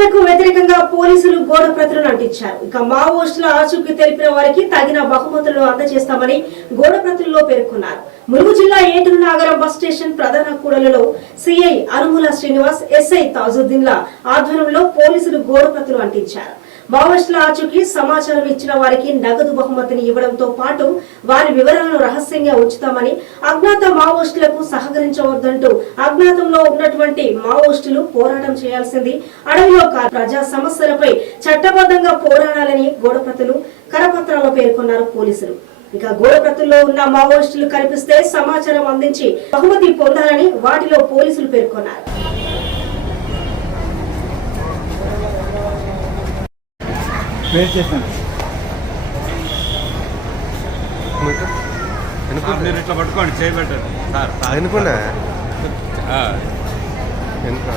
మావోయిస్టులకు వ్యతిరేకంగా పోలీసులు గోడ ప్రతులను అంటించారు. ఇక మావోయిస్టుల ఆచూకీ తెలిపిన వారికి తగిన బహుమతులను అందజేస్తామని గోడ ప్రతుల్లో పేర్కొన్నారు. ములుగు జిల్లా ఏటూరు నాగరం బస్ స్టేషన్ ప్రధాన కూడలిలో సిఐ అనుముల శ్రీనివాస్, ఎస్ఐ తాజుద్దీన్ల ఆధ్వర్యంలో పోలీసులు గోడ ప్రతులు అంటించారు. మావోయిస్టుల ఆచూకీ సమాచారం ఇచ్చిన వారికి నగదు బహుమతిని ఇవ్వడంతో పాటు వారి వివరాలను రహస్యంగా ఉంచుతామని, అజ్ఞాత మావోయిస్టులకు సహకరించవద్దంటూ అజ్ఞాతంలో ఉన్నటువంటి మావోయిస్టులు పోరాటం చేయాల్సింది, అడవిలో ప్రజా సమస్యలపై చట్టబద్ధంగా పోరాడాలని గోడప్రతులు కరపత్రాల్లో పేర్కొన్నారు పోలీసులు. ఇక గోడప్రతుల్లో ఉన్న మావోయిస్టులు కనిపిస్తే సమాచారం అందించి బహుమతి పొందాలని వాటిలో పోలీసులు పేర్కొన్నారు. మీరు ఇట్లా పట్టుకోండి, చేయబెట్టారు సార్ అనుకున్నా ఎందుకు